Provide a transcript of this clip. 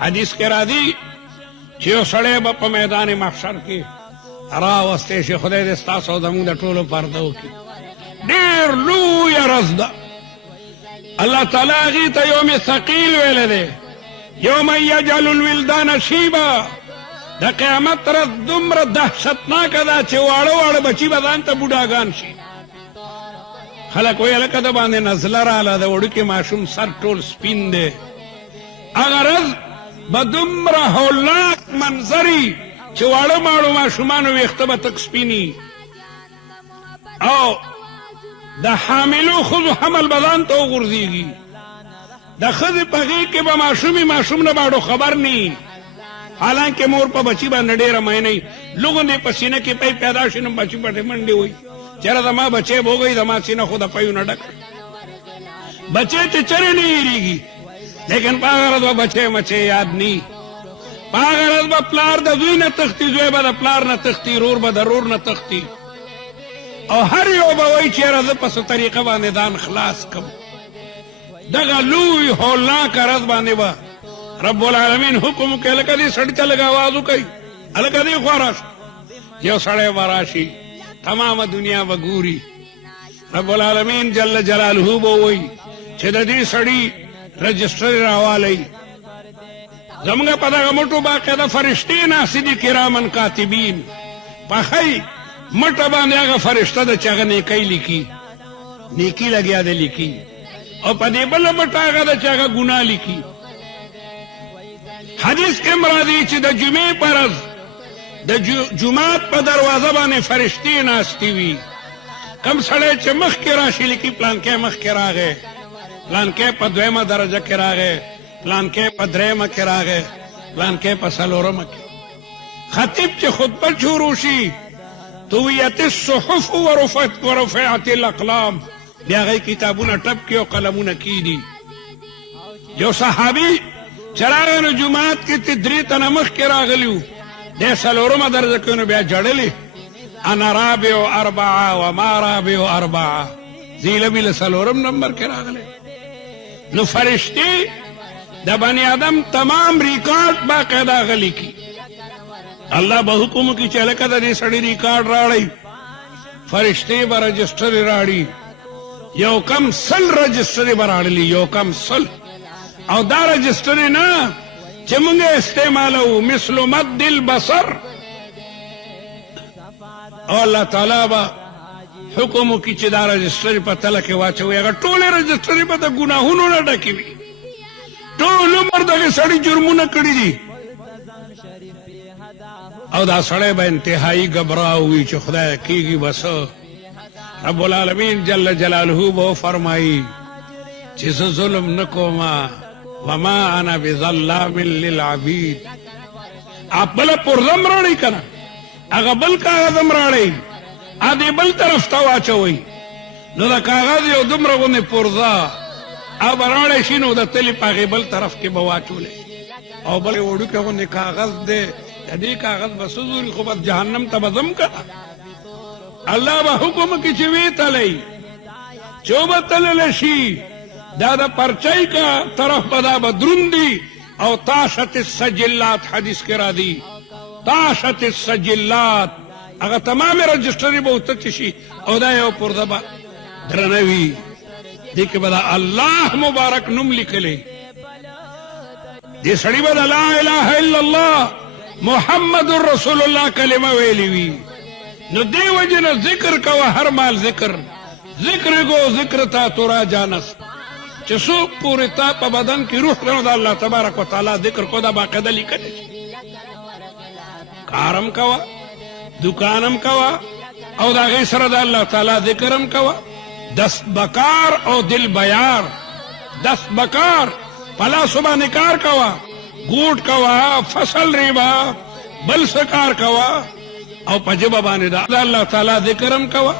حدیث کې راځي چې یو سړی به په میدان محشر کې راوستی شي، خدای دې ستاسو او زموږ د ټولو پرده وکړي. ډېر لویه ورځ ده. الله تعالی هغې ته یوم ثقیل ویلی دی، یوم یجعل الولدان شیبا. د قیامت ورځ دومره دهشتناکه ده چې واړه واړه بچي به ځان ته بوډاګان شي. خلک وایي هلکه د باندې نزله راله، د وړوکې ماشوم سر ټول سپین دی. هغه ورځ به دومره هولناک منظري چې واړه ماړو ماشومانو ویښته به تک سپیني، او د حاملو ښځو حمل به ځان ته وغورځېږي. د ښځې په غېږ کې به ماشوم نه باړو خبر نه، حالانکه مور په بچي باندې ډېره مینه لوغندې په سینه کې پی پیدا شي نو بچي پټې منډې وایي چېره زما بچی به وګئ زما سینه خو د پیو نه ډک بچی ته چرې نه هېرېږي. لیکن په هغه ورځ به بچی مچی یاد نه، په هغه ورځ به پلار د زوی نه تښتي، زوی به د پلار نه تښتي، رور به د رور نه تښتي، او هر یو به وایي چېره زه په څه طریقه باندې ځان خلاص کړم. دغه لوی هولناکه ورځ باندې به رب العالمین حکم وکړي هلکه دې سړي ته لږ اواز وکړئ، هلکه دې خوا راشه. یو سړی به راشي، تمامه دنیا به ګوري. رب العالمین جل جلاله به وایي چې د دې سړي رجسټر راوالی. زمونږ په دغه مټو باقاعده فرشتې ناستې دي، کرامن کاتبین. پخی مټه باندې هغه فرشته ده چې هغه نیکۍ لیکي، نیکي لګیا ده لیکي، او په دې بله مټه هغه ده چې هغه ګناه لیکي. حدیث کې راځي چې د جمعې په ورځ د جومات په دروازه باندې فرشتې ناستې وي. کم سړی چې مخکې راشي لیکي پلانکی مخکې راغی، پلانکی په دویمه درجه کې راغی، پلانکی په دریمه کې راغی، پلانکی په څلورمه کې. خطیب چې خطبه شروع شي طویت الصحف ورفعت الاقلام، بیا هغې کتابونه ټپ کړي او قلمونه کېږدي. یو صحابي چې راغی نو جومات کې چې درې تنه مخکې راغلي وو، دی څلورمه درجه کې نو بیا جړلې، انا رابع اربعه وما رابع اربعه، زیله بیله څلورم نمبر کې راغلی. نو فرشتې د بني آدم تمام ریکارډ باقاعده هغه لیکي. الله به حکم وکړي چې هلکه د دې سړي ریکارډ راړئ. فرشتې به رجسټرې راړي، یو کم 100 رجسټرې به راړلي، یو کم 100. او دا رجسټرې نه چې مونږ استعمالوو مثل مد البصر. او الله تعالی به حکم وکړي چې دا رجسټرې په تله کې واچوئ. هغه ټولې رجسټرې به د ګناهونو نه ډکې وي. ټول عمر دغه سړي جرمونه کړي دي، او دا سړی به انتهایی ګبراو وي چې خدای کېږي بس. رب العالمین جل جلاله به فرمایي چې زه ظلم نه کومه، وما انا بظلام للعبید. آپ بله پرزم راړئ که نه، هغه بل کاغذ هم راړئ، دې بل طرف ته واچوئ. نو د کاغذ یو دومره غوندې پرزه او به راړی شي نو د تلې په هغې بل طرف کې به واچولی، او بل وړوکی غوندې کاغذ دی، د دې کاغذ به څه زوري، خو بس جهنم ته به ځم که نه. الله به حکم وکړي چې ویې تلئ، چې وبه تللی شي دا د پرچۍ کا طرف به دا به دروند دي. او طاشت السجلات، حدیث کې راځي طاشت السجلات، هغه تمامې رجسټرې به وتتې شي، او دا یو پرده به درنه وي، دې کې به د الله مبارک نوم لیکلی. دې سړي به د لا اله الا الله محمد رسول الله کلمه ویلې وي. نو دې وجې نه ذکر کوه، هر مال ذکر، ذکر گو ذکر تا تورا جانس، چې څوک پورې تا په بدن کې روح ده نو د الله تبارک وتعالی ذکر کو، دا باقاعده لیکلی شي. کارم کوه، دکانم کوه، او د هغې سره د الله تعالی ذکرم کوه. دست بکار او دل بیار، دست بکار په لاسو باندې کار کوه، ګوټ کوه، فصل ریبه، بل څه کار کوه، او په ژبه باندې د الله تعالی ذکرم کوه.